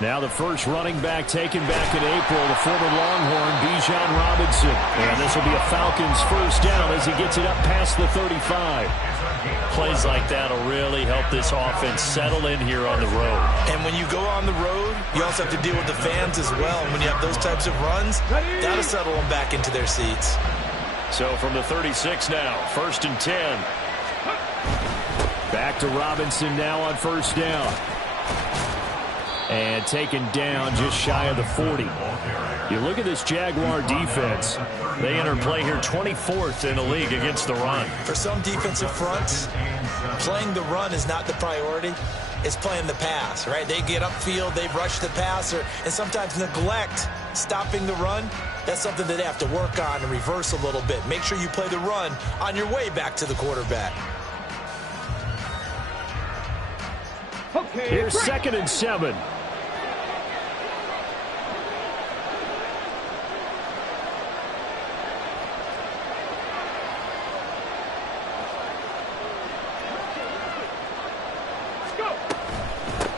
Now the first running back taken back in April, the former Longhorn, Bijan Robinson. And this will be a Falcons first down as he gets it up past the 35. Plays like that will really help this offense settle in here on the road. And when you go on the road, you also have to deal with the fans as well. And when you have those types of runs, that'll settle them back into their seats. So from the 36 now, 1st and 10. Back to Robinson now on first down. And taken down just shy of the 40. You look at this Jaguar defense. They enter play here 24th in the league against the run. For some defensive fronts, playing the run is not the priority. It's playing the pass, right? They get upfield, they rush the passer, and sometimes neglect stopping the run. That's something that they have to work on and reverse a little bit. Make sure you play the run on your way back to the quarterback. Here's 2nd and 7.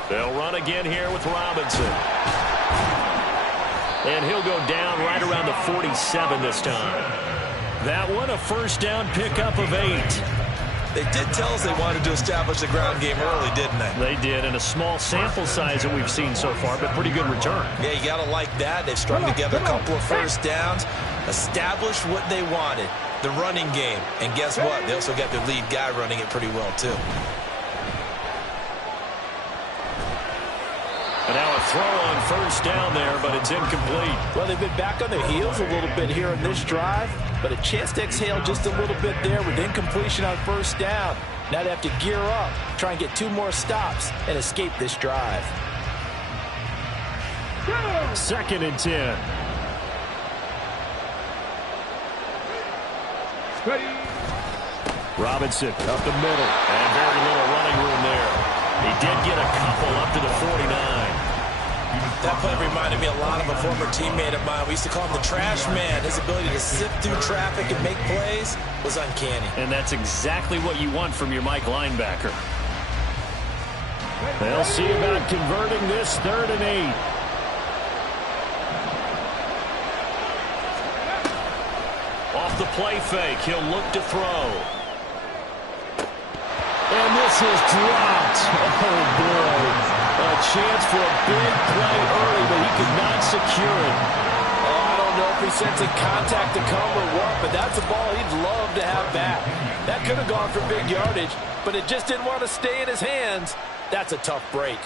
They'll run again here with Robinson. And he'll go down right around the 47 this time. That one a first down pickup of 8. They did tell us they wanted to establish the ground game early, didn't they? They did, and a small sample size that we've seen so far, but pretty good return. Yeah, you got to like that. They've strung together a couple of first downs, established what they wanted, the running game. And guess what? They also got their lead guy running it pretty well, too. And now a throw on first down there, but it's incomplete. Well, they've been back on their heels a little bit here in this drive, but a chance to exhale just a little bit there with incompletion on first down. Now they have to gear up, try and get 2 more stops, and escape this drive. 2nd and 10. Robinson up the middle, and very little running room there. He did get a couple up to the 49. That play reminded me a lot of a former teammate of mine. We used to call him the trash man. His ability to sift through traffic and make plays was uncanny. And that's exactly what you want from your Mike linebacker. They'll see about converting this 3rd and 8. Off the play fake, he'll look to throw. And this is dropped. Oh, boy. A chance for a big play early, but he could not secure it. I don't know if he's sensing contact to come or what, but that's a ball he'd love to have back. That could have gone for big yardage, but it just didn't want to stay in his hands. That's a tough break.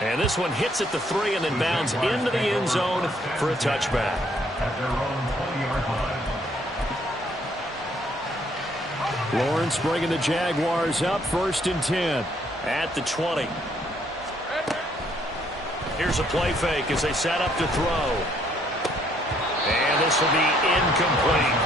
And this one hits at the 3 and then bounds into the end zone for a touchback. Lawrence bringing the Jaguars up 1st and 10 at the 20. Here's a play fake as they set up to throw. And this will be incomplete.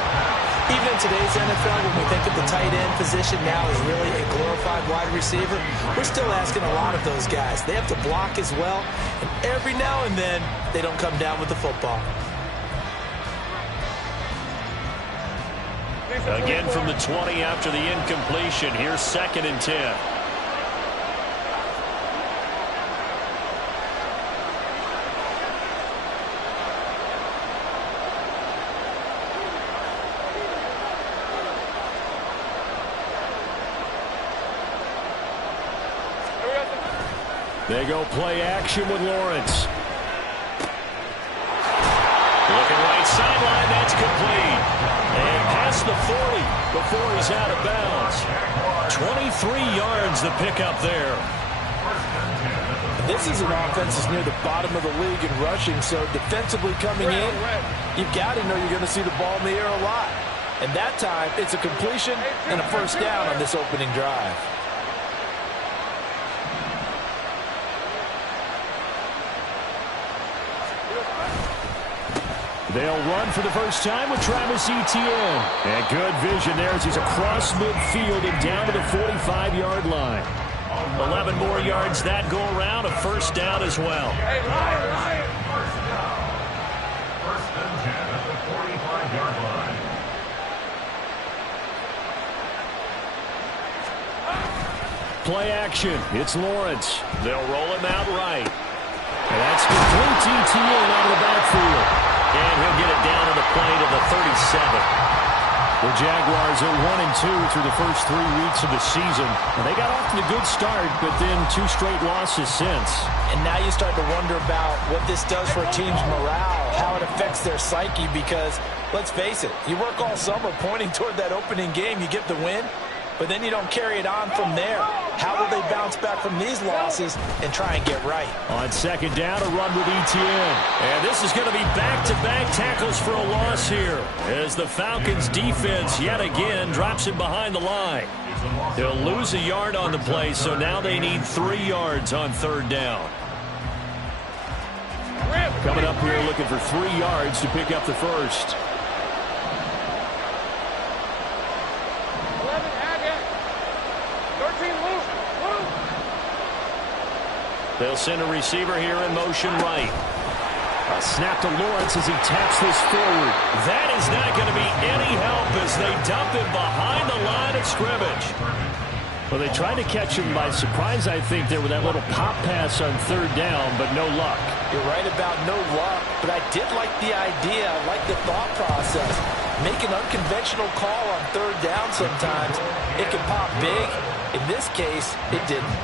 Even in today's NFL, when we think of the tight end position now as really a glorified wide receiver, we're still asking a lot of those guys. They have to block as well, and every now and then, they don't come down with the football. Again from the 20 after the incompletion. Here's 2nd and 10. They go play action with Lawrence. Looking right sideline, that's complete. And past the 40 before he's out of bounds. 23 yards the pickup there. This is an offense that's near the bottom of the league in rushing, so defensively coming in, you've got to know you're going to see the ball in the air a lot. And that time, it's a completion and a first down on this opening drive. They'll run for the first time with Travis Etienne. And good vision there as he's across midfield and down to the 45-yard line. 11 more yards that go around, a first down as well. Hey, Ryan. First and 10 at the 45-yard line. Play action. It's Lawrence. They'll roll him out right. And that's complete ETN out of the backfield. And he'll get it down to the play to the 37. The Jaguars are 1-2 through the first 3 weeks of the season. And they got off to a good start, but then 2 straight losses since. And now you start to wonder about what this does for a team's morale, how it affects their psyche, because, let's face it, you work all summer pointing toward that opening game, you get the win, but then you don't carry it on from there. How will they bounce back from these losses and try and get right? On second down, a run with ETN. And this is going to be back-to-back tackles for a loss here, as the Falcons defense yet again drops him behind the line. They'll lose a yard on the play, so now they need 3 yards on third down. Coming up here looking for 3 yards to pick up the first. They'll send a receiver here in motion right. A snap to Lawrence as he taps this forward. That is not going to be any help as they dump him behind the line of scrimmage. Well, they tried to catch him by surprise, I think, there with that little pop pass on third down, but no luck. You're right about no luck, but I did like the idea. I like the thought process. Make an unconventional call on third down sometimes. It can pop big. In this case, it didn't.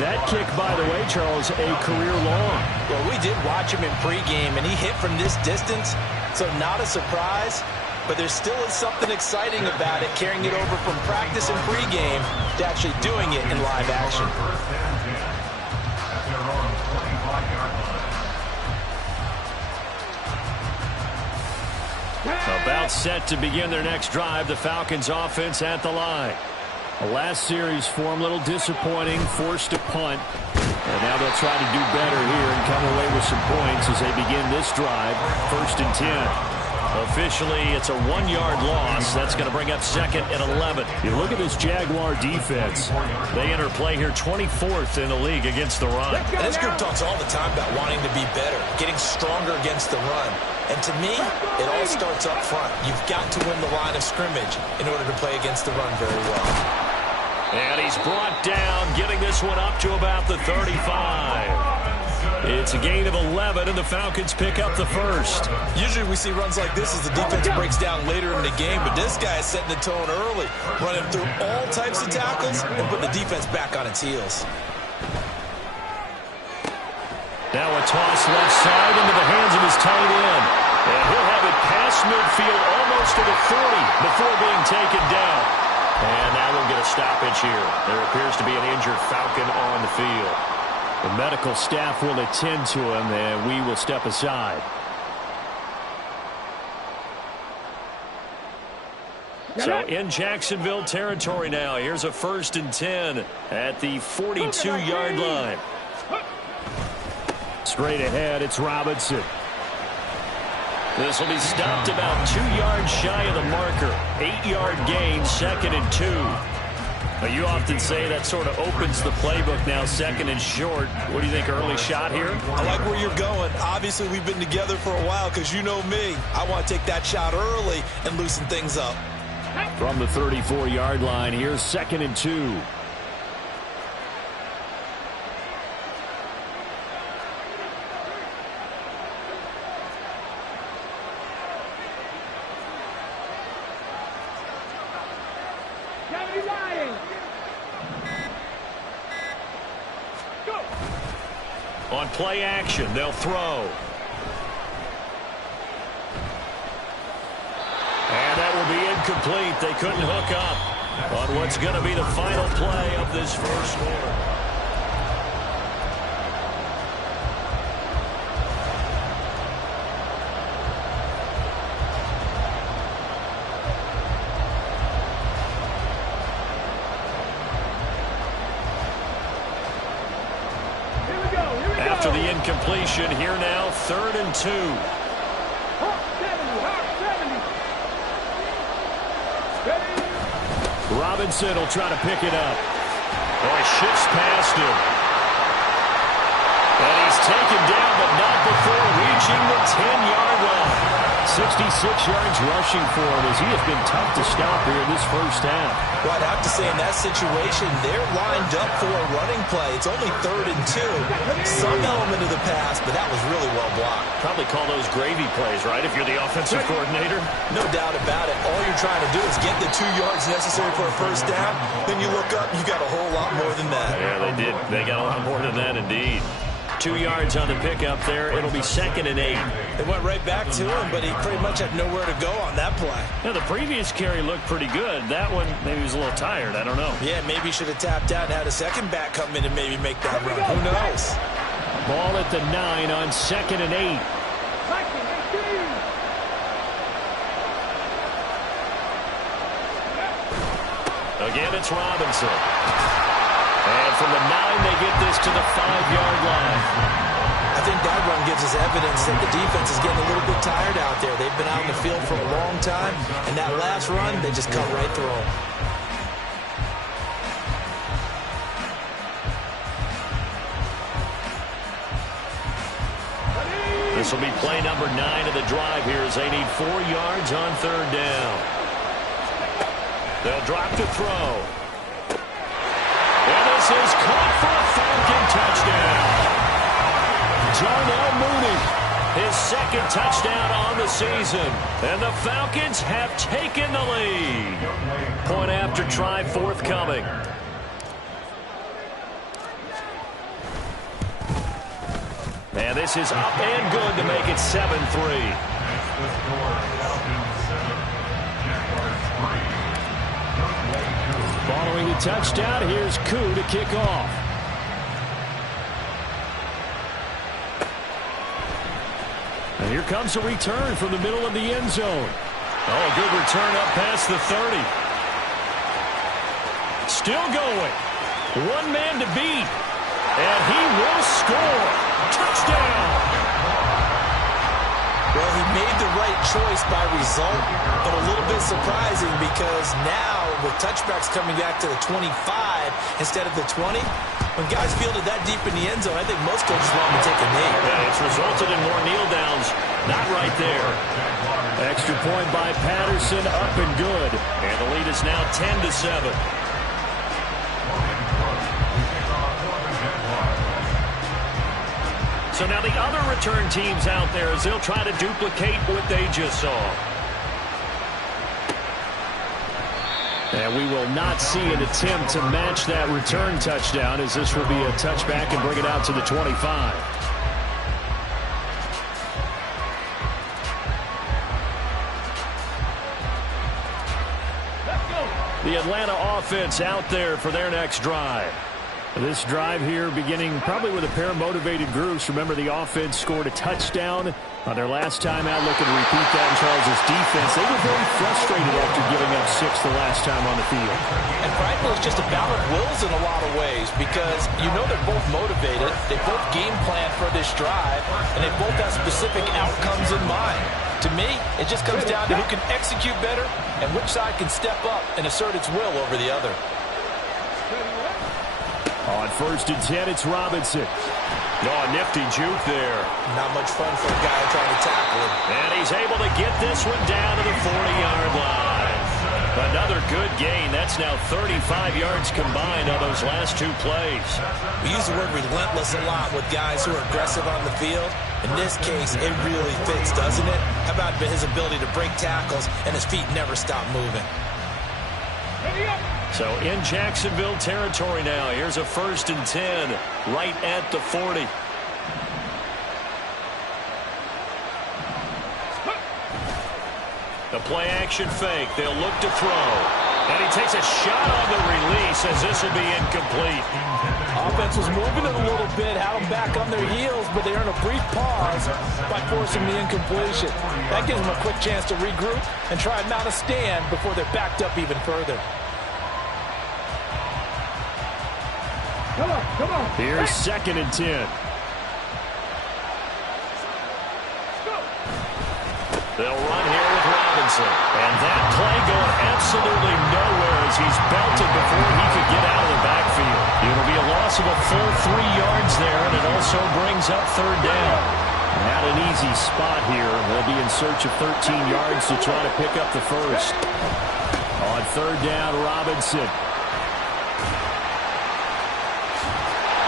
That kick, by the way, Charles, a career long. Well, we did watch him in pregame, and he hit from this distance, so not a surprise. But there still is something exciting about it, carrying it over from practice and pregame to actually doing it in live action. About set to begin their next drive, the Falcons offense at the line. The last series for them, a little disappointing, forced to punt. And now they'll try to do better here and come away with some points as they begin this drive, 1st and 10. Officially, it's a 1-yard loss. That's going to bring up 2nd and 11. You look at this Jaguar defense. They enter play here 24th in the league against the run. And this group talks all the time about wanting to be better, getting stronger against the run. And to me, it all starts up front. You've got to win the line of scrimmage in order to play against the run very well. And he's brought down, getting this one up to about the 35. It's a gain of 11, and the Falcons pick up the first. Usually we see runs like this as the defense breaks down later in the game, but this guy is setting the tone early, running through all types of tackles and putting the defense back on its heels. Now a toss left side into the hands of his tight end. And he'll have it past midfield almost to the 40 before being taken down. And now we'll get a stoppage here. There appears to be an injured Falcon on the field. The medical staff will attend to him, and we will step aside. So in Jacksonville territory now. Here's a 1st and 10 at the 42-yard line. Straight ahead, it's Robinson. This will be stopped about 2 yards shy of the marker. 8-yard gain, 2nd and 2. Now, you often say that sort of opens the playbook now, 2nd and short. What do you think, early shot here? I like where you're going. Obviously, we've been together for a while because you know me. I want to take that shot early and loosen things up. From the 34-yard line, here's 2nd and 2. On play action, they'll throw. And that will be incomplete. They couldn't hook up on what's going to be the final play of this first quarter. After the incompletion, here now, 3rd and 2. Robinson will try to pick it up. Oh, he shifts past him. And he's taken down, but not before reaching the 10-yard line. 66 yards rushing for him as he has been tough to stop here in this first half. Well, I'd have to say in that situation, they're lined up for a running play. It's only 3rd and 2. Some element of the pass, but that was really well blocked. Probably call those gravy plays, right, if you're the offensive coordinator? No doubt about it. All you're trying to do is get the 2 yards necessary for a first down. Then you look up, you got a whole lot more than that. Yeah, they did. They got a lot more than that, indeed. 2 yards on the pickup there. It'll be 2nd and 8. They went right back to him, but he pretty much had nowhere to go on that play. Yeah, the previous carry looked pretty good. That one, maybe he was a little tired. I don't know. Yeah, maybe he should have tapped out and had a second back come in and maybe make that run. Who knows? Ball at the 9 on 2nd and 8. Again, it's Robinson. And from the 9, they get this to the 5-yard line. I think that run gives us evidence that the defense is getting a little bit tired out there. They've been out in the field for a long time, and that last run, they just cut right through them. This will be play number 9 of the drive here as they need 4 yards on 3rd down. They'll drop to throw. And this is caught for a Falcon touchdown. Darnell Mooney, his 2nd touchdown on the season. And the Falcons have taken the lead. Point after try forthcoming. And this is up and good to make it 7-3. Following the touchdown, here's Koo to kick off. And here comes a return from the middle of the end zone. Oh, a good return up past the 30. Still going. 1 man to beat. And he will score. Touchdown. Well, he made the right choice by result, but a little bit surprising because now with touchbacks coming back to the 25 instead of the 20, when guys fielded that deep in the end zone, I think most coaches want them to take a knee. Yeah, it's resulted in more kneel downs. Not right there. Extra point by Patterson, up and good. And the lead is now 10-7. So now the other return teams out there as they'll try to duplicate what they just saw. And we will not see an attempt to match that return touchdown as this will be a touchback and bring it out to the 25. The Atlanta offense out there for their next drive. This drive here beginning probably with a pair of motivated groups. Remember, the offense scored a touchdown on their last time out. Looking to repeat that in Charles' defense. They were very frustrated after giving up 6 the last time on the field. And frankly, it's just a battle of wills in a lot of ways because you know they're both motivated. They both game plan for this drive, and they both have specific outcomes in mind. To me, it just comes down to who can execute better and which side can step up and assert its will over the other. On 1st and 10, it's Robinson. Oh, a nifty juke there. Not much fun for a guy trying to tackle him. And he's able to get this one down to the 40-yard line. Another good gain. That's now 35 yards combined on those last 2 plays. We use the word relentless a lot with guys who are aggressive on the field. In this case, it really fits, doesn't it? How about his ability to break tackles and his feet never stop moving? So in Jacksonville territory now. Here's a 1st and 10 right at the 40. The play action fake. They'll look to throw. And he takes a shot on the release as this will be incomplete. Offense was moving it a little bit, had them back on their heels, but they earn a brief pause by forcing the incompletion. That gives them a quick chance to regroup and try and mount a stand before they're backed up even further. Come on. Here's 2nd and 10. They'll run here with Robinson. And that play going absolutely nowhere as he's belted before he could get out of the backfield. It'll be a loss of a full 3 yards there, and it also brings up third down. Not an easy spot here. They'll be in search of 13 yards to try to pick up the first. On third down, Robinson.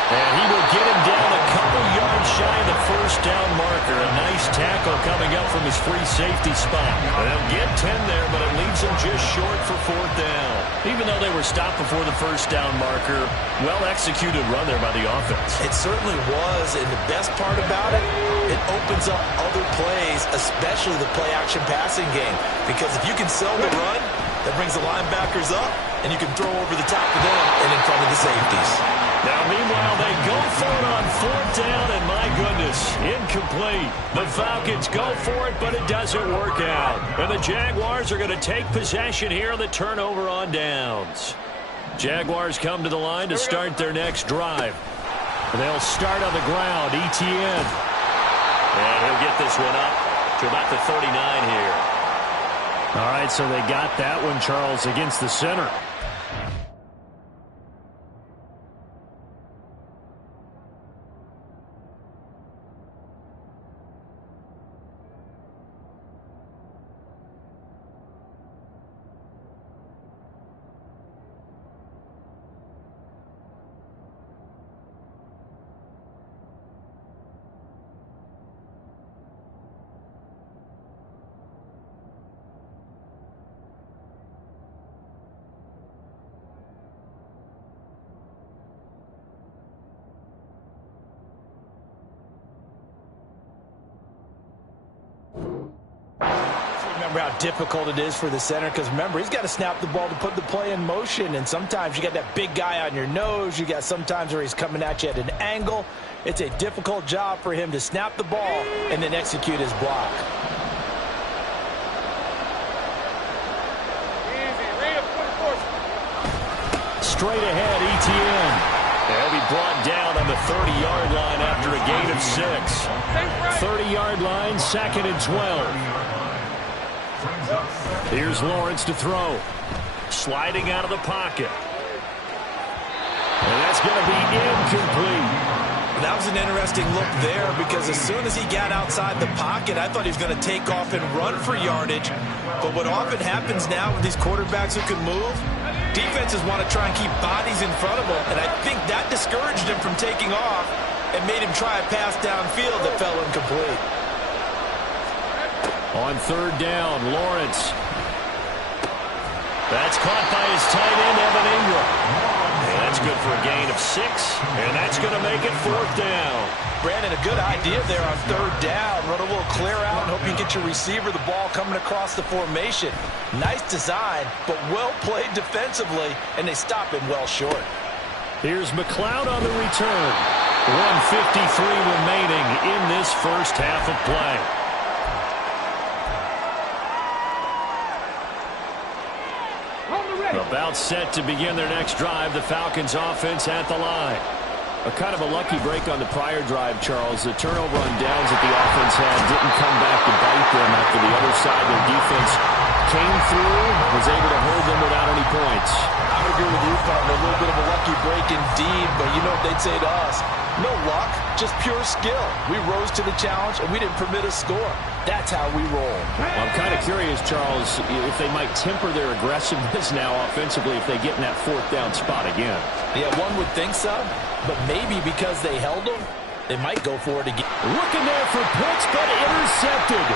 And he will get him down a couple yards shy of the first down marker. A nice tackle coming up from his free safety spot. They'll get 10 there, but it leaves them just short for fourth down. Even though they were stopped before the first down marker, well-executed run there by the offense. It certainly was, and the best part about it, it opens up other plays, especially the play-action passing game. Because if you can sell the run, that brings the linebackers up, and you can throw over the top of them and in front of the safeties. Now, meanwhile, they go for it on fourth down, and my goodness, incomplete. The Falcons go for it, but it doesn't work out. And the Jaguars are going to take possession here on the turnover on downs. Jaguars come to the line to start their next drive. They'll start on the ground, Etienne. And he'll get this one up to about the 39 here. All right, so they got that one, Charles, against the center. Remember how difficult it is for the center, because remember, he's got to snap the ball to put the play in motion, and sometimes you got that big guy on your nose. You got sometimes where he's coming at you at an angle. It's a difficult job for him to snap the ball and then execute his block. Straight ahead, Etienne. He'll be brought down on the 30-yard line after a gain of 6. 30-yard line, 2nd and 12. Here's Lawrence to throw. Sliding out of the pocket. And that's going to be incomplete. That was an interesting look there, because as soon as he got outside the pocket, I thought he was going to take off and run for yardage. But what often happens now with these quarterbacks who can move, defenses want to try and keep bodies in front of them, and I think that discouraged him from taking off and made him try a pass downfield that fell incomplete. On third down, Lawrence. That's caught by his tight end, Evan Ingram. And that's good for a gain of 6, and that's going to make it fourth down. Brandon, a good idea there on third down. Run a little clear out and hope you get your receiver the ball coming across the formation. Nice design, but well played defensively, and they stop him well short. Here's McLeod on the return. 1:53 remaining in this first half of play. About set to begin their next drive. The Falcons offense at the line. A kind of a lucky break on the prior drive, Charles. The turnover on downs that the offense had didn't come back to bite them after the other side. Their defense came through, was able to hold them without any points. I would agree with you, partner. A little bit of a lucky break indeed, but you know what they'd say to us. No luck, just pure skill. We rose to the challenge, and we didn't permit a score. That's how we roll. Well, I'm kind of curious, Charles, if they might temper their aggressiveness now offensively if they get in that fourth down spot again. Yeah, one would think so, but maybe because they held them, they might go for it again. Looking there for Pitts, but intercepted.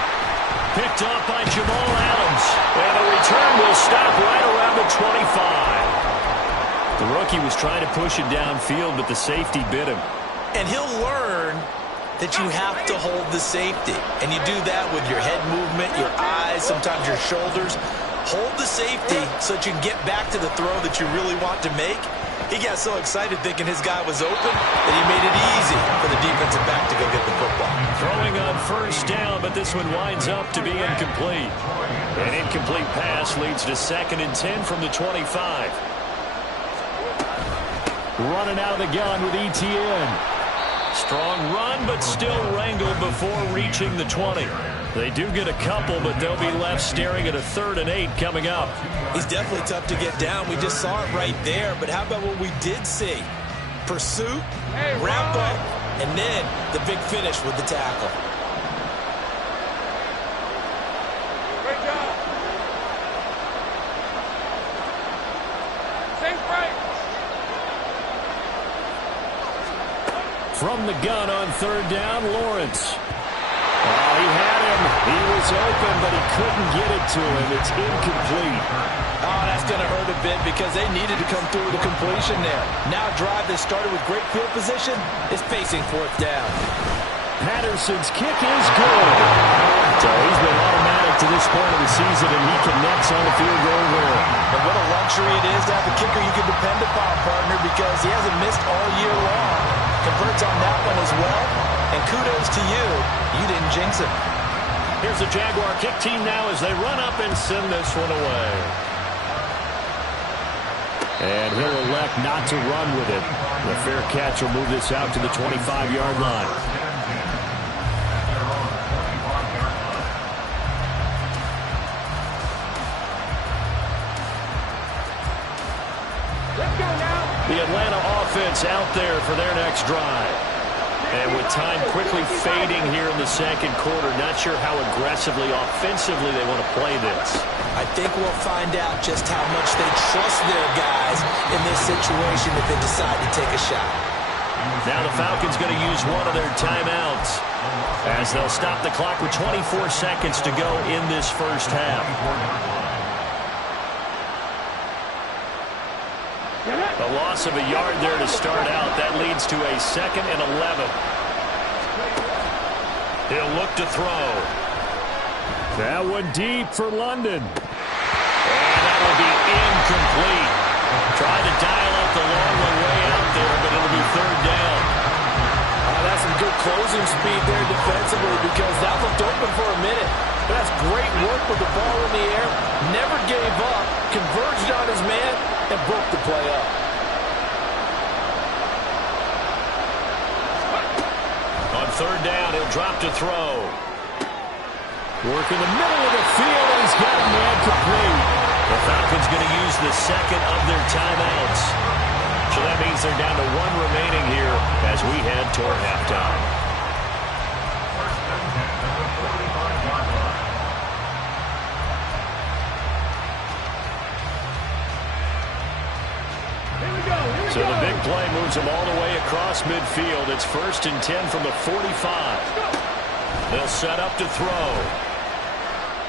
Picked off by Jamal Adams. And the return will stop right around the 25. The rookie was trying to push it downfield, but the safety bit him. And he'll learn that you have to hold the safety. And you do that with your head movement, your eyes, sometimes your shoulders. Hold the safety so that you can get back to the throw that you really want to make. He got so excited thinking his guy was open that he made it easy for the defensive back to go get the football. Throwing on first down, but this one winds up to be incomplete. An incomplete pass leads to 2nd and 10 from the 25. Running out of the gun with Etienne. Strong run, but still wrangled before reaching the 20. They do get a couple, but they'll be left staring at a 3rd and 8 coming up. He's definitely tough to get down. We just saw it right there, but how about what we did see? pursuit, wrap up, and then the big finish with the tackle. Great job. Safe break. From the gun on third down, Lawrence. Oh, he had him. He was open, but he couldn't get it to him. It's incomplete. Oh, that's going to hurt a bit because they needed to come through with a completion there. Now a drive that started with great field position is facing fourth down. Patterson's kick is good. So he's been automatic to this point of the season, and he connects on the field goal there. And what a luxury it is to have a kicker you can depend upon, partner, because he hasn't missed all year long. Converts on that one as well. And kudos to you. You didn't jinx him. Here's the Jaguar kick team now as they run up and send this one away. And he'll elect not to run with it. The fair catch will move this out to the 25-yard line. Let's go now. The Atlanta offense out there for their next drive. And with time quickly fading here in the second quarter, not sure how aggressively, offensively they want to play this. I think we'll find out just how much they trust their guys in this situation if they decide to take a shot. Now the Falcons going to use one of their timeouts as they'll stop the clock with 24 seconds to go in this first half. A loss of a yard there to start out. That leads to a 2nd and 11. He'll look to throw. That one deep for London. And that will be incomplete. Tried to dial up the long one way out there, but it'll be third down. That's some good closing speed there defensively because that looked open for a minute. But that's great work with the ball in the air. Never gave up. Converged on his man and broke the play up. On third down, he'll drop to throw. Work in the middle of the field, and he's got a man complete. The Falcons going to use the second of their timeouts. So that means they're down to one remaining here as we head toward halftime. So the big play moves them all the way across midfield. It's 1st and 10 from the 45. They'll set up to throw.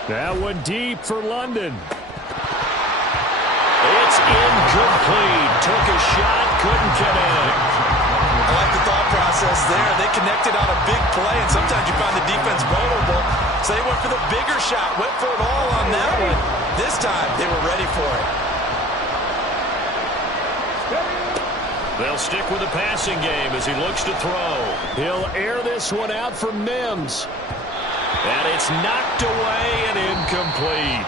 That one deep for London. It's incomplete. Took a shot, couldn't connect. I like the thought process there. They connected on a big play, and sometimes you find the defense vulnerable. So they went for the bigger shot, went for it all on that one. This time, they were ready for it. They'll stick with the passing game as he looks to throw. He'll air this one out for Mims. And it's knocked away and incomplete.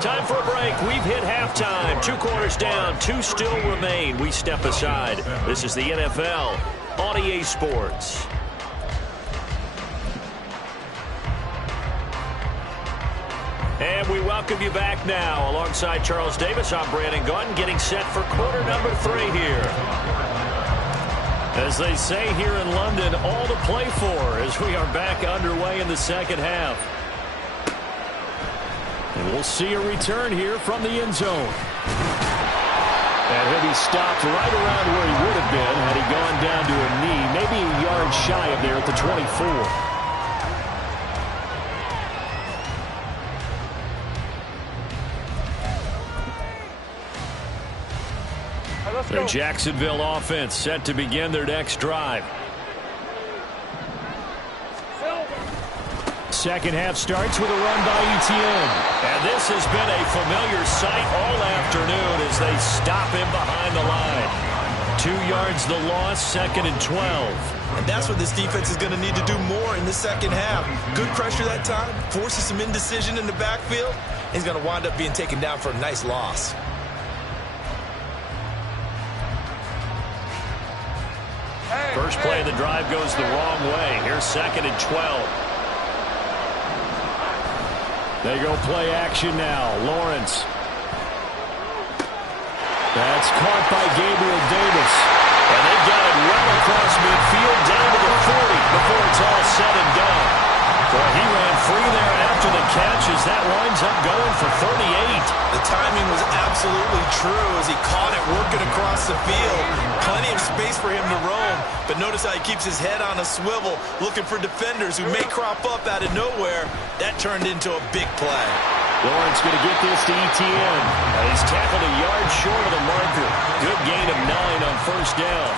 Time for a break. We've hit halftime. 2 quarters down. 2 still remain. We step aside. This is the NFL on EA Sports. And we welcome you back now. Alongside Charles Davis, I'm Brandon Gaudin, getting set for quarter number 3 here. As they say here in London, all to play for as we are back underway in the second half. And we'll see a return here from the end zone. And he'll be stopped right around where he would have been had he gone down to a knee, maybe a yard shy of there at the 24. The Jacksonville offense set to begin their next drive. Second half starts with a run by Etienne. And this has been a familiar sight all afternoon as they stop him behind the line. 2 yards the loss, 2nd and 12. And that's what this defense is going to need to do more in the second half. Good pressure that time, forces some indecision in the backfield. He's going to wind up being taken down for a nice loss. First play of the drive goes the wrong way. Here's 2nd and 12. They go play action now. Lawrence. That's caught by Gabriel Davis. And they got it well across midfield, down to the 40 before it's all said and done. Well, he ran free there after the catch as that winds up going for 38. The timing was absolutely true as he caught it working across the field. Plenty of space for him to roam, but notice how he keeps his head on a swivel, looking for defenders who may crop up out of nowhere. That turned into a big play. Lawrence going to get this to ETN. He's tackled a yard short of the marker. Good gain of 9 on first down.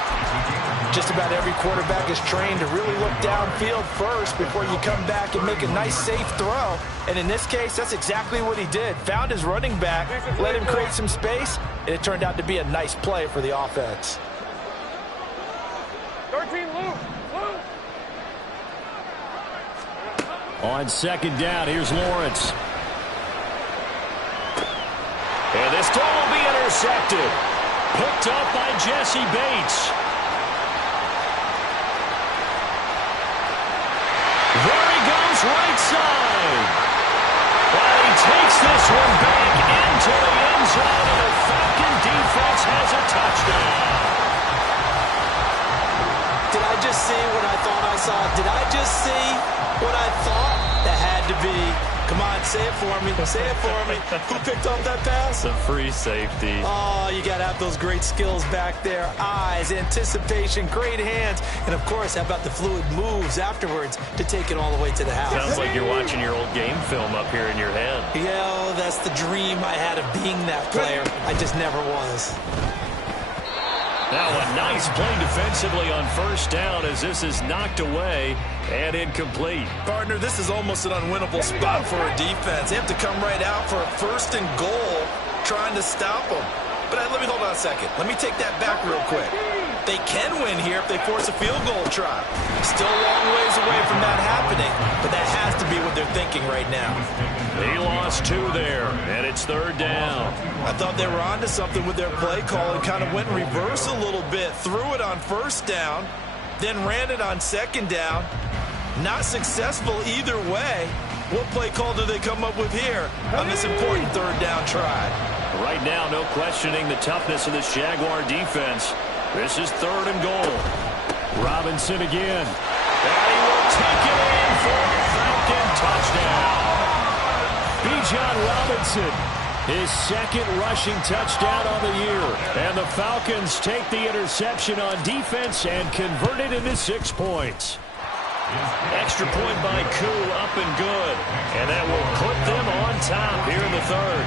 Just about every quarterback is trained to really look downfield first before you come back and make a nice, safe throw. And in this case, that's exactly what he did. Found his running back, let him create some space, and it turned out to be a nice play for the offense. 13, Luke. On second down, here's Lawrence. And this throw will be intercepted. Picked up by Jesse Bates. There he goes, right side. Well, he takes this one back into the end zone, and the Falcon defense has a touchdown. Did I just see what I thought I saw? Did I just see what I thought? That had to be. Come on, say it for me. Say it for me. Who picked up that pass? The free safety. Oh, you got to have those great skills back there. Eyes, anticipation, great hands. And, of course, how about the fluid moves afterwards to take it all the way to the house? Sounds like you're watching your old game film up here in your head. Yeah, that's the dream I had of being that player. I just never was. Now a nice play defensively on first down as this is knocked away and incomplete. Partner, this is almost an unwinnable spot for a defense. They have to come right out for a first and goal trying to stop them. But let me hold on a second. Let me take that back real quick. They can win here if they force a field goal try. Still a long ways away from that happening, but that has to be what they're thinking right now. He lost 2 there, and it's third down. I thought they were onto something with their play call and kind of went in reverse a little bit. Threw it on first down, then ran it on second down. Not successful either way. What play call do they come up with here on this important third down try? Right now, no questioning the toughness of this Jaguar defense. This is third and goal. Robinson again. And he will take it in for a Falcon touchdown. Bijan Robinson, his second rushing touchdown on the year. And the Falcons take the interception on defense and convert it into 6 points. Extra point by Koo, up and good. And that will put them on top here in the third.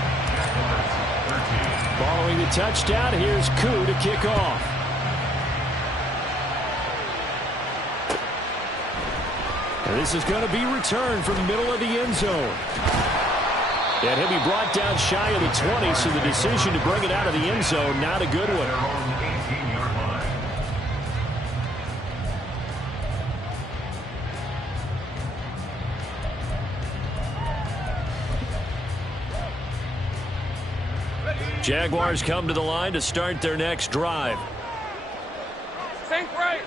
Following the touchdown, here's Koo to kick off. And this is going to be returned from the middle of the end zone. And he'll be brought down shy of the 20, so the decision to bring it out of the end zone, not a good one. Jaguars come to the line to start their next drive. Sink right.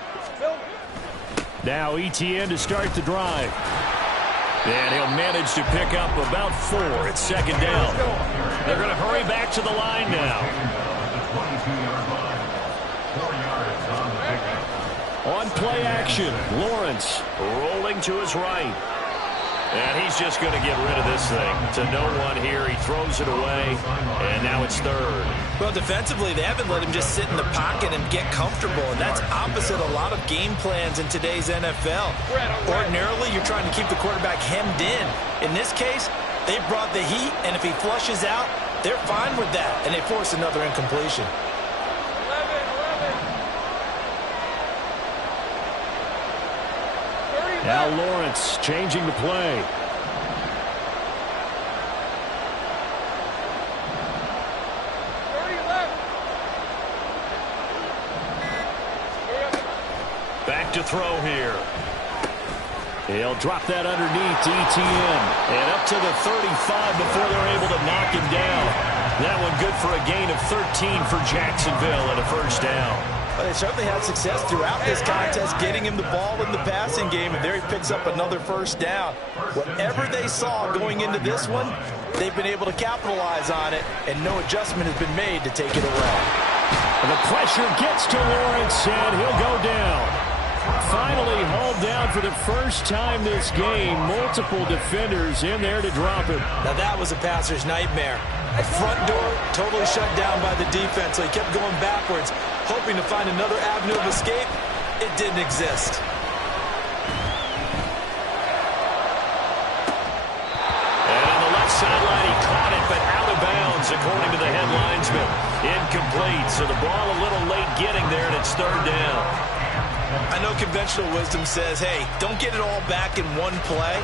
Now ETN to start the drive. And he'll manage to pick up about 4 at second down. They're going to hurry back to the line now. On play action, Lawrence Rolling to his right. And he's just going to get rid of this thing. To no one here. He throws it away. And now it's third. Well, defensively, they haven't let him just sit in the pocket and get comfortable. And that's opposite a lot of game plans in today's NFL. Ordinarily, you're trying to keep the quarterback hemmed in. In this case, they brought the heat. And if he flushes out, they're fine with that. And they force another incompletion. 11. Now Lawrence changing the play. Back to throw here. He'll drop that underneath to ETN. And up to the 35 before they're able to knock him down. That one good for a gain of 13 for Jacksonville and a first down. Well, they certainly had success throughout this contest, getting him the ball in the passing game, and there he picks up another first down. Whatever they saw going into this one, they've been able to capitalize on it, and no adjustment has been made to take it away. And the pressure gets to Lawrence, and he'll go down. Finally hauled down for the first time this game. Multiple defenders in there to drop him. Now that was a passer's nightmare. The front door totally shut down by the defense, so he kept going backwards, hoping to find another avenue of escape. It didn't exist. And on the left sideline, he caught it, but out of bounds, according to the head linesman. Incomplete, so the ball a little late getting there, and it's third down. I know conventional wisdom says, hey, don't get it all back in one play,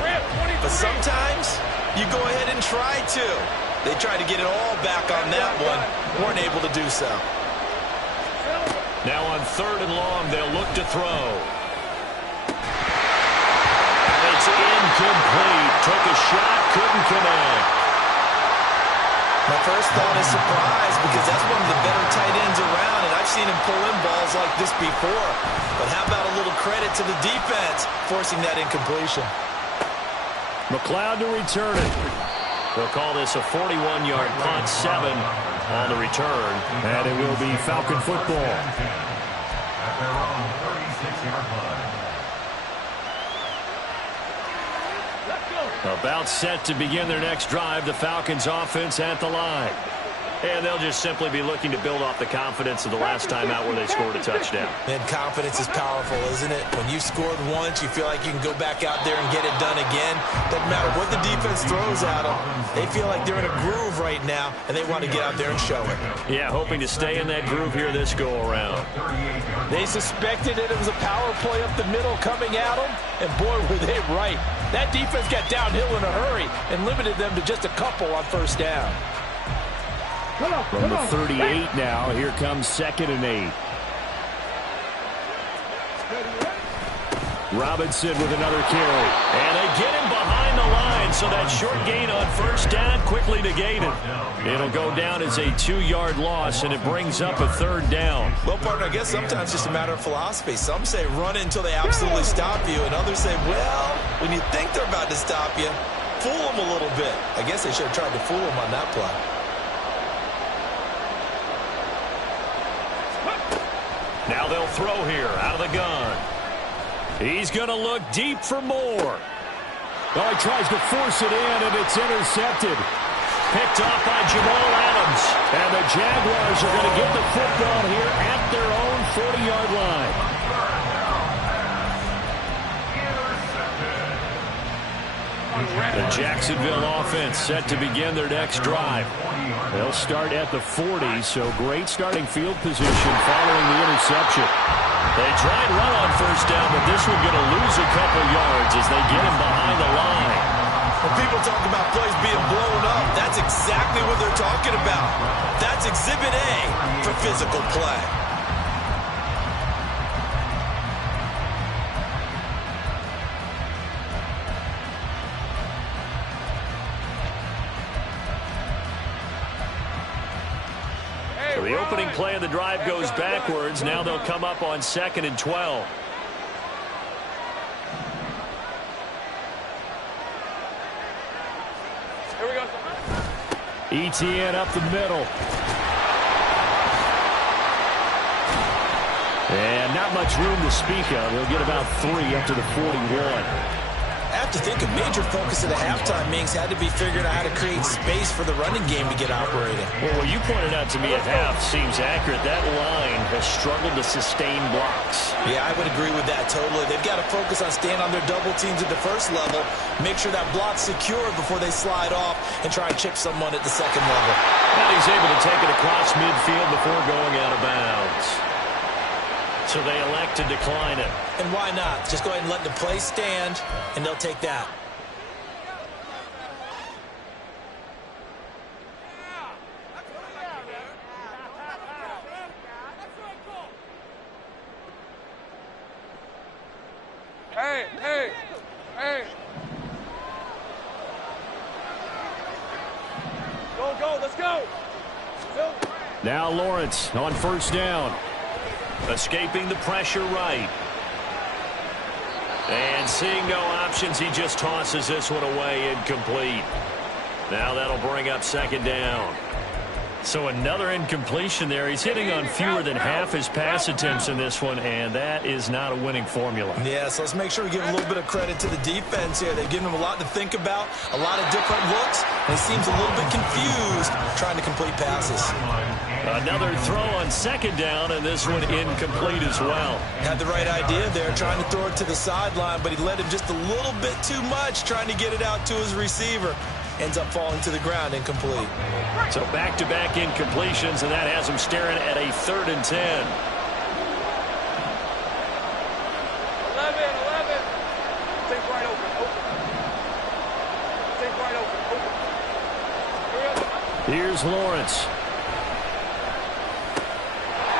but sometimes you go ahead and try to. They tried to get it all back on that one, weren't able to do so. Now on third and long, they'll look to throw. And it's incomplete. Took a shot, couldn't connect. My first thought is surprise, because that's one of the better tight ends around, and I've seen him pull in balls like this before. But how about a little credit to the defense forcing that incompletion? McLeod to return it. They'll call this a 41-yard punt, 7 on the return. And it will be Falcon football. About set to begin their next drive, the Falcons offense at the line. And they'll just simply be looking to build off the confidence of the last time out where they scored a touchdown. And confidence is powerful, isn't it? When you scored once, you feel like you can go back out there and get it done again. Doesn't matter what the defense throws at them. They feel like they're in a groove right now, and they want to get out there and show it. Yeah, hoping to stay in that groove here this go-around. They suspected it was a power play up the middle coming at them, and boy, were they right. That defense got downhill in a hurry and limited them to just a couple on first down. From the 38 now, here comes 2nd and 8. Robinson with another carry. And they get him behind the line, so that short gain on first down quickly negated. It'll go down as a 2-yard loss, and it brings up a third down. Well, partner, I guess sometimes it's just a matter of philosophy. Some say run it until they absolutely stop you, and others say, well, when you think they're about to stop you, fool them a little bit. I guess they should have tried to fool them on that play. Now they'll throw here out of the gun. He's going to look deep for more. Well, he tries to force it in, and it's intercepted. Picked off by Jamal Adams. And the Jaguars are going to get the football here at their own 40-yard line. The Jacksonville offense set to begin their next drive. They'll start at the 40, so great starting field position following the interception. They try and run on first down, but this one going to lose a couple yards as they get him behind the line. When people talk about plays being blown up, that's exactly what they're talking about. That's Exhibit A for physical play. So the opening play of the drive goes backwards. Now they'll come up on 2nd and 12. Here we go. ETN up the middle. And not much room to speak of. He'll get about 3 up to the 41. I have to think a major focus of the halftime meetings had to be figuring out how to create space for the running game to get operating. Well, what you pointed out to me at half seems accurate. That line has struggled to sustain blocks. Yeah, I would agree with that totally. They've got to focus on staying on their double teams at the first level, make sure that block's secure before they slide off and try and chip someone at the second level. And he's able to take it across midfield before going out of bounds. So they elect to decline it. And why not? Just go ahead and let the play stand, and they'll take that. Hey, hey, hey. Go, go, let's go. Go. Now Lawrence on first down. Escaping the pressure right. And seeing no options, he just tosses this one away incomplete. Now that'll bring up 2nd down. So another incompletion there. He's hitting on fewer than half his pass attempts in this one, and that is not a winning formula. Yeah, so let's make sure we give a little bit of credit to the defense here. They've given him a lot to think about, a lot of different looks, and he seems a little bit confused trying to complete passes. Another throw on second down, and this one incomplete as well. Had the right idea there, trying to throw it to the sideline, but he led him just a little bit too much, trying to get it out to his receiver. Ends up falling to the ground, incomplete. So back-to-back incompletions, and that has him staring at a 3rd and 10. 11. Take right open. Take right open. Here's Lawrence.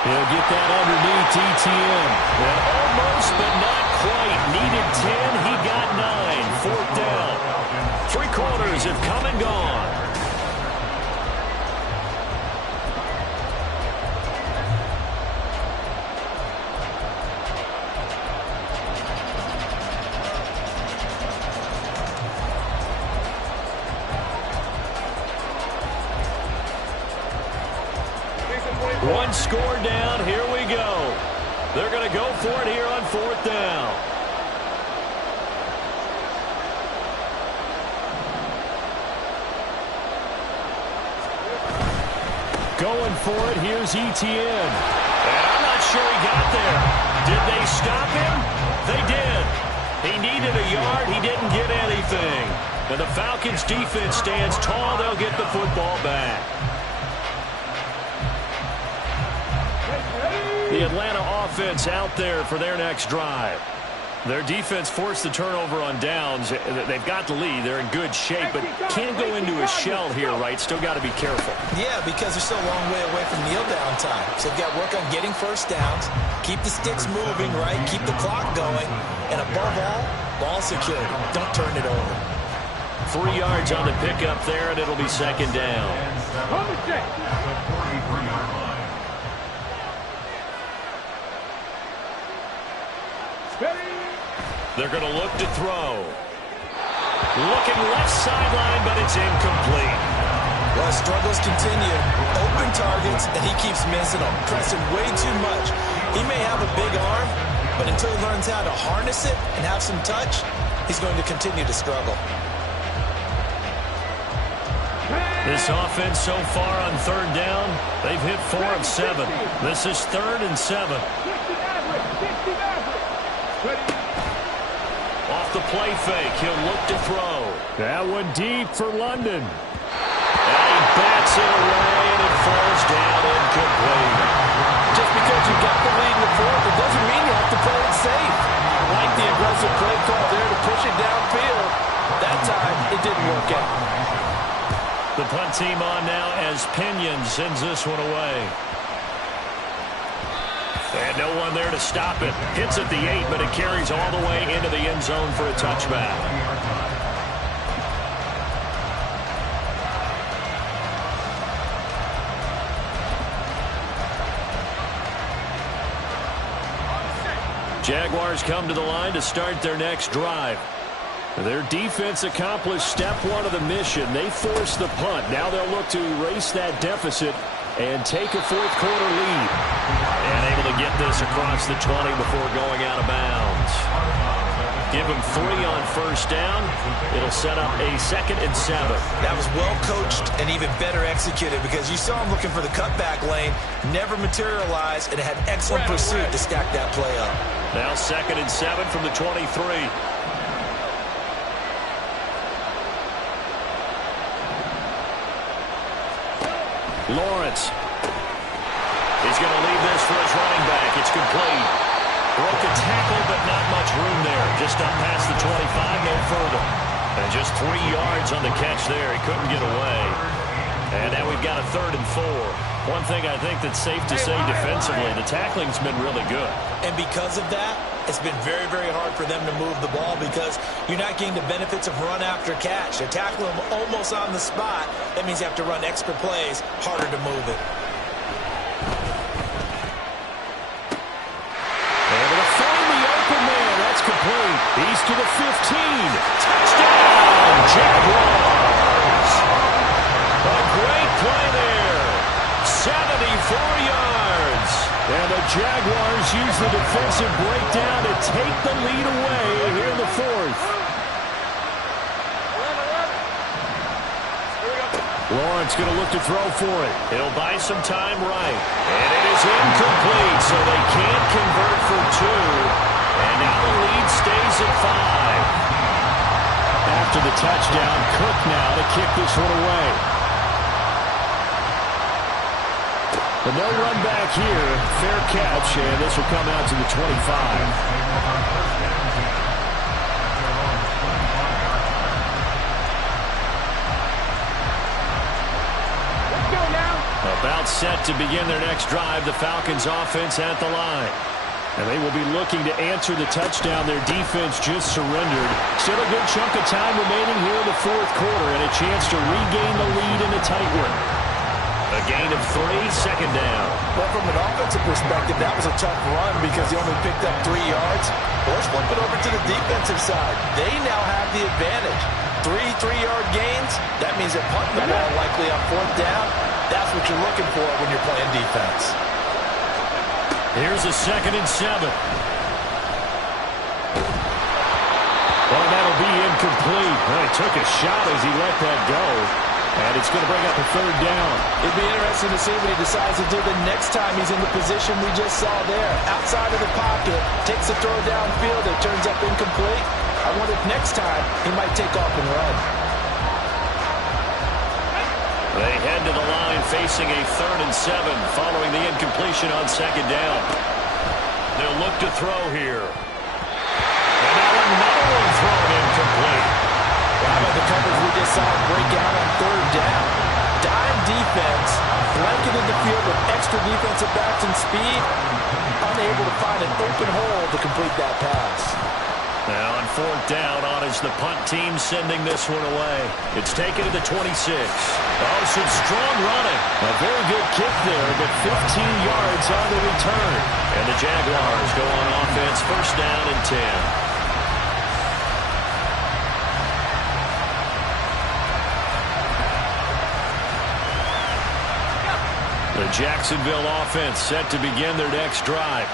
He'll get that underneath ETN. Well, almost, but not quite. Needed 10. He got 9. 4th down. 3 quarters have come and gone. One score down. Here we go. They're going to go for it here on 4th down. Going for it, here's ETN. And I'm not sure he got there. Did they stop him? They did. He needed a yard. He didn't get anything. And the Falcons' defense stands tall. They'll get the football back. The Atlanta offense out there for their next drive. Their defense forced the turnover on downs. They've got the lead. They're in good shape, but can't go into a shell here, right? Still got to be careful. Yeah, because they're still a long way away from kneel down time. So they've got to work on getting first downs, keep the sticks moving, right? Keep the clock going. And above all, ball security. Don't turn it over. 3 yards on the pickup there, and it'll be 2nd down. They're going to look to throw. Looking left sideline, but it's incomplete. Well, struggles continue. Open targets, and he keeps missing them. Pressing way too much. He may have a big arm, but until he learns how to harness it and have some touch, he's going to continue to struggle. This offense so far on 3rd down, they've hit 4 of 7. This is 3rd and 7. Off the play fake, he'll look to throw. That one deep for London. And he bats it away, and it falls down incomplete. Just because you got the lead in the 4th, it doesn't mean you have to play it safe. I like the aggressive play call there to push it downfield. That time, it didn't work out. The punt team on now as Pinion sends this one away. And no one there to stop it. Hits at the 8, but it carries all the way into the end zone for a touchback. Jaguars come to the line to start their next drive. Their defense accomplished step 1 of the mission. They forced the punt. Now they'll look to erase that deficit and take a 4th quarter lead. And able to get this across the 20 before going out of bounds. Give him 3 on 1st down. It'll set up a 2nd and 7. That was well coached and even better executed because you saw him looking for the cutback lane, never materialized, and had excellent pursuit to stack that play up. Now 2nd and 7 from the 23. Lawrence. He's going to leave this for his running back. It's complete. Broke a tackle, but not much room there. Just up past the 25, no further. And just 3 yards on the catch there. He couldn't get away. And now we've got a 3rd and 4. One thing I think that's safe to say defensively, the tackling's been really good. And because of that, it's been very, very hard for them to move the ball because you're not getting the benefits of run after catch. They're tackling them almost on the spot. That means you have to run extra plays, harder to move it. Able to find the open man. That's complete. He's to the 15. Touchdown, Jaguars. A great play there. yards. And the Jaguars use the defensive breakdown to take the lead away here in the fourth. Lawrence going to look to throw for it. He'll buy some time right. And it is incomplete, so they can't convert for two. And now the lead stays at 5. After the touchdown, Cook now to kick this one away. But no run back here. Fair catch, and this will come out to the 25. About set to begin their next drive, the Falcons offense at the line. And they will be looking to answer the touchdown their defense just surrendered. Still a good chunk of time remaining here in the fourth quarter and a chance to regain the lead in a tight one. A gain of 3, second down. Well, from an offensive perspective, that was a tough run because he only picked up 3 yards. Let's flip it over to the defensive side. They now have the advantage. 3 3-yard gains. That means they're punting the ball likely on fourth down. That's what you're looking for when you're playing defense. Here's a 2nd and 7. Well, that'll be incomplete. Well, he took a shot as he let that go. And it's going to bring up a 3rd down. It'd be interesting to see what he decides to do the next time he's in the position we just saw there. Outside of the pocket, takes a throw downfield, it turns up incomplete. I wonder if next time he might take off and run. They head to the line facing a 3rd and 7 following the incompletion on 2nd down. They'll look to throw here. And now another one thrown incomplete. How about the coverage we just saw break out on 3rd down? Dime defense, blanketed the field with extra defensive backs and speed, unable to find an open hole to complete that pass. Now on 4th down, on is the punt team sending this one away. It's taken to the 26. Oh, some strong running. A very good kick there, but 15 yards on the return. And the Jaguars go on offense, 1st down and 10. The Jacksonville offense set to begin their next drive.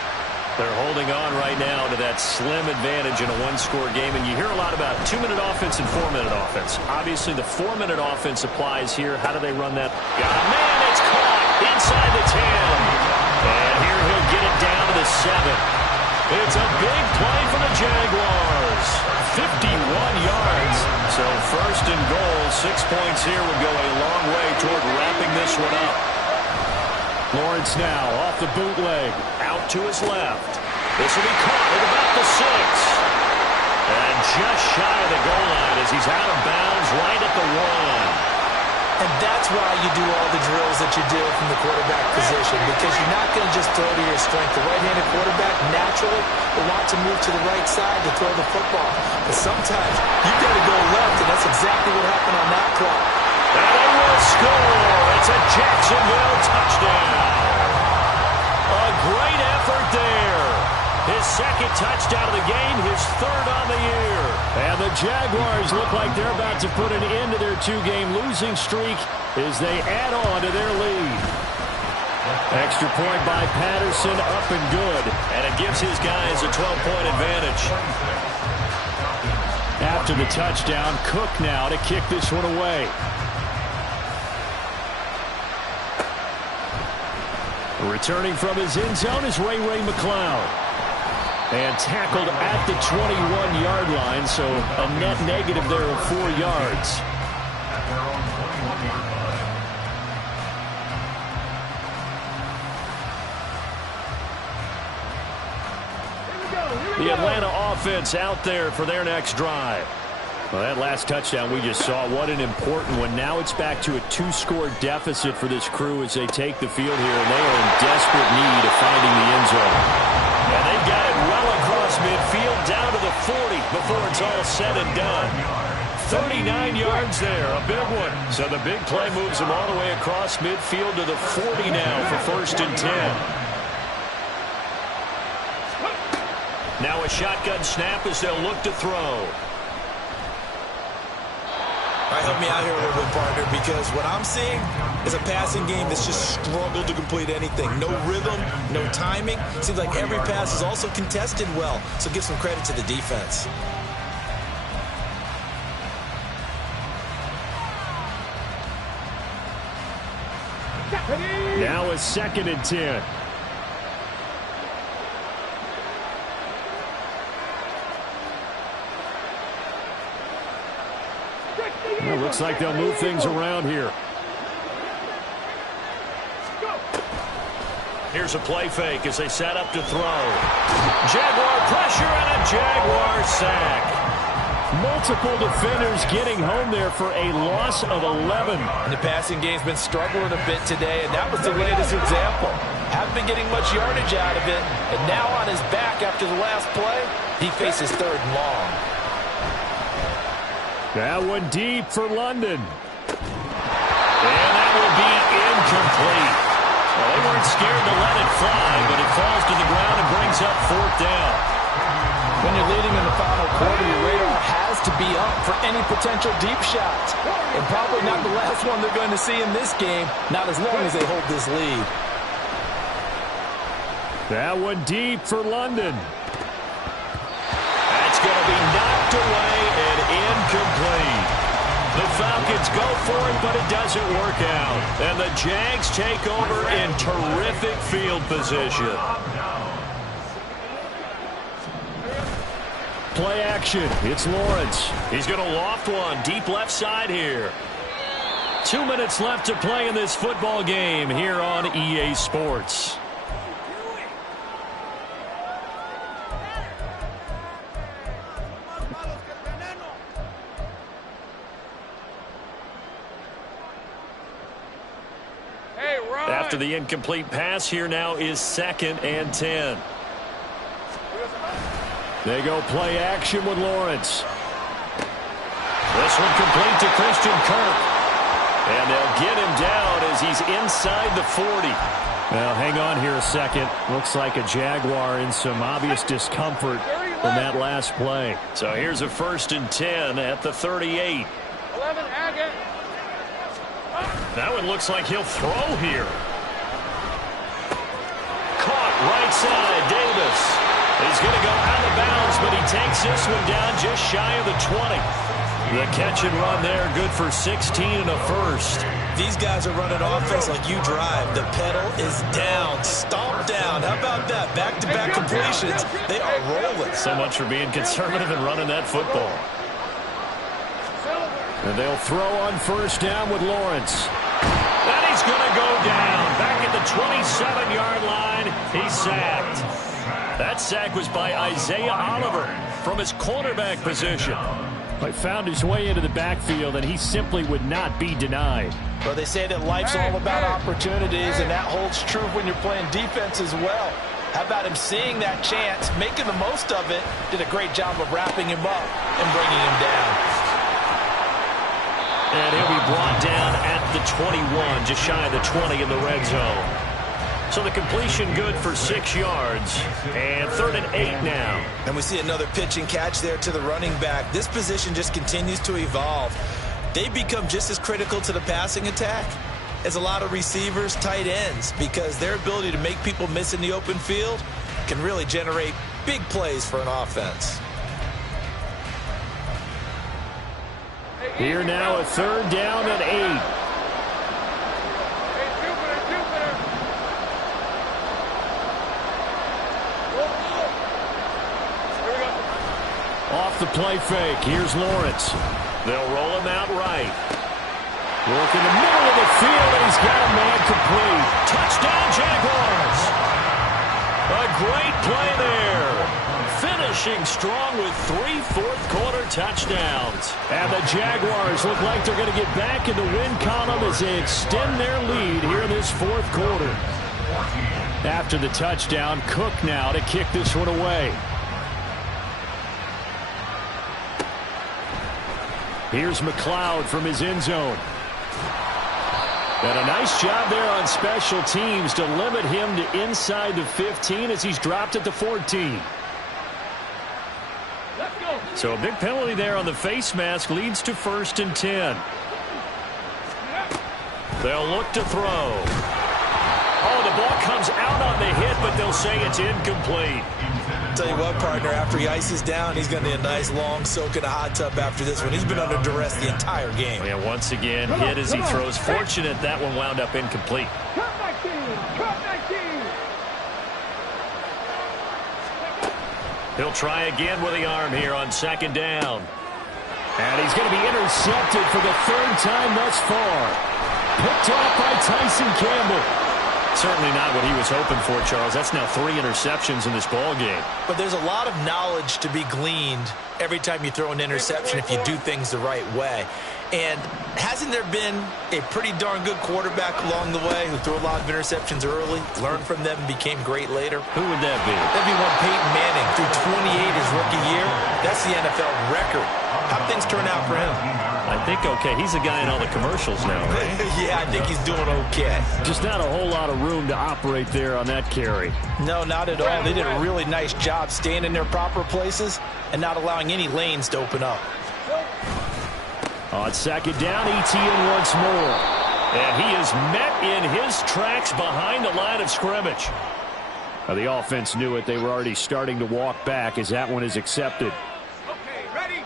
They're holding on right now to that slim advantage in a one-score game. And you hear a lot about 2-minute offense and 4-minute offense. Obviously, the 4-minute offense applies here. How do they run that? Got a man, it's caught inside the 10. And here he'll get it down to the 7. It's a big play for the Jaguars. 51 yards. So 1st and goal, 6 points here would go a long way toward wrapping this one up. Lawrence now off the bootleg. Out to his left. This will be caught at about the 6. And just shy of the goal line as he's out of bounds right at the 1. And that's why you do all the drills that you do from the quarterback position, because you're not going to just throw to your strength. The right-handed quarterback naturally will want to move to the right side to throw the football. But sometimes you've got to go left, and that's exactly what happened on that play. And they will score. It's a Jacksonville touchdown. A great effort there. His 2nd touchdown of the game, his 3rd on the year. And the Jaguars look like they're about to put an end to their 2-game losing streak as they add on to their lead. Extra point by Patterson, up and good. And it gives his guys a 12-point advantage. After the touchdown, Cook now to kick this one away. Returning from his end zone is Ray McCloud. And tackled at the 21-yard line, so a net negative there of 4 yards. The Atlanta offense out there for their next drive. Well, that last touchdown we just saw, what an important one. Now it's back to a 2-score deficit for this crew as they take the field here, and they are in desperate need of finding the end zone. And they've got it well across midfield, down to the 40 before it's all said and done. 39 yards there, a big one. So the big play moves them all the way across midfield to the 40 now for 1st and 10. Now a shotgun snap as they'll look to throw. All right, help me out here a little bit, partner, because what I'm seeing is a passing game that's just struggled to complete anything. No rhythm, no timing. Seems like every pass is also contested well, so give some credit to the defense. Now a 2nd and 10. Well, looks like they'll move things around here. Here's a play fake as they set up to throw. Jaguar pressure and a Jaguar sack. Multiple defenders getting home there for a loss of 11. And the passing game's been struggling a bit today, and that was the latest example. Haven't been getting much yardage out of it, and now on his back after the last play, he faces 3rd and long. That one deep for London. And that will be incomplete. Well, they weren't scared to let it fly, but it falls to the ground and brings up 4th down. When you're leading in the final quarter, your radar has to be up for any potential deep shots. And probably not the last one they're going to see in this game, not as long as they hold this lead. That one deep for London. That's going to be knocked away and incomplete. The Falcons go for it, but it doesn't work out. And the Jags take over in terrific field position. Play action. It's Lawrence. He's going to loft one deep left side here. 2 minutes left to play in this football game here on EA Sports. After the incomplete pass, here now is 2nd and 10. They go play action with Lawrence. This one complete to Christian Kirk. And they'll get him down as he's inside the 40. Well, hang on here a second. Looks like a Jaguar in some obvious discomfort in that last play. So here's a 1st and 10 at the 38. 11, Agate. That one looks like he'll throw here. Caught right side, Davis. He's going to go out of bounds, but he takes this one down just shy of the 20. The catch and run there, good for 16 and a 1st. These guys are running offense like you drive. The pedal is down, stomped down. How about that? Back-to-back completions. They are rolling. So much for being conservative and running that football. And they'll throw on 1st down with Lawrence. And he's going to go down. Back at the 27-yard line, he's sacked. That sack was by Isaiah Oliver from his cornerback position. He found his way into the backfield, and he simply would not be denied. Well, they say that life's all about opportunities, and that holds true when you're playing defense as well. How about him seeing that chance, making the most of it, did a great job of wrapping him up and bringing him down. And he'll be brought down at the 21, just shy of the 20 in the red zone. So the completion good for 6 yards. And 3rd and 8 now. And we see another pitch and catch there to the running back. This position just continues to evolve. They become just as critical to the passing attack as a lot of receivers, tight ends, because their ability to make people miss in the open field can really generate big plays for an offense. Here now, a 3rd down and 8. Off the play fake, here's Lawrence. They'll roll him out right. Work in the middle of the field, and he's got a man complete. Touchdown, Jaguars! A great play there. Finishing strong with 3 fourth-quarter touchdowns. And the Jaguars look like they're going to get back in the win column as they extend their lead here in this 4th quarter. After the touchdown, Cook now to kick this one away. Here's McLeod from his end zone. And a nice job there on special teams to limit him to inside the 15 as he's dropped at the 14. Let's go. So a big penalty there on the face mask leads to 1st and 10. They'll look to throw. Oh, the ball comes out on the hit, but they'll say it's incomplete. Tell you what, partner, after he ices down, he's going to need a nice long soak in a hot tub after this one. He's been under duress the entire game. Yeah, once again, hit as he throws. Fortunate that one wound up incomplete. He'll try again with the arm here on 2nd down. And he's going to be intercepted for the 3rd time thus far. Picked off by Tyson Campbell. Certainly not what he was hoping for, Charles. That's now 3 interceptions in this ball game. But there's a lot of knowledge to be gleaned every time you throw an interception if you do things the right way. And hasn't there been a pretty darn good quarterback along the way who threw a lot of interceptions early, learned from them, and became great later? Who would that be? That'd be one Peyton Manning threw 28 his rookie year. That's the NFL record. How'd things turn out for him? I think okay. He's a guy in all the commercials now, right? Yeah, I think he's doing okay. Just not a whole lot of room to operate there on that carry. No, not at all. They did a really nice job staying in their proper places and not allowing any lanes to open up. On 2nd down, Etienne once more. And he is met in his tracks behind the line of scrimmage. Now, the offense knew it. They were already starting to walk back as that one is accepted. Okay, ready?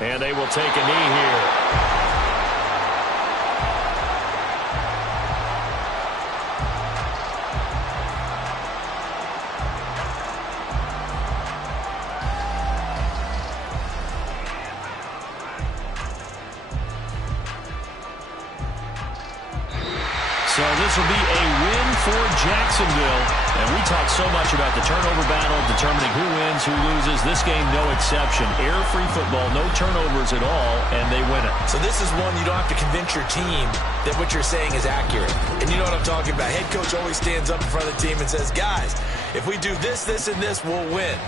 And they will take a knee here. So this will be a win for Jacksonville. And we talked so much about the turnover battle, determining who wins, who loses. This game, no exception. Error-free football, no turnovers at all, and they win it. So this is one you don't have to convince your team that what you're saying is accurate. And you know what I'm talking about. Head coach always stands up in front of the team and says, guys, if we do this, this, and this, we'll win.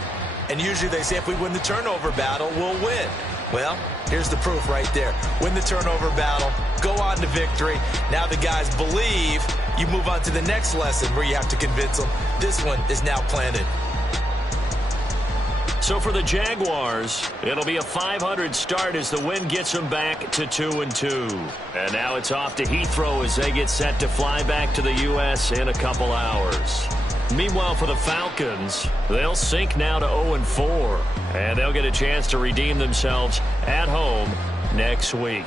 And usually they say if we win the turnover battle, we'll win. Well, here's the proof right there. Win the turnover battle, go on to victory. Now the guys believe. You move on to the next lesson where you have to convince them. This one is now planted. So for the Jaguars, it'll be a .500 start as the win gets them back to 2-2. And now it's off to Heathrow as they get set to fly back to the U.S. in a couple hours. Meanwhile, for the Falcons, they'll sink now to 0-4. And they'll get a chance to redeem themselves at home next week.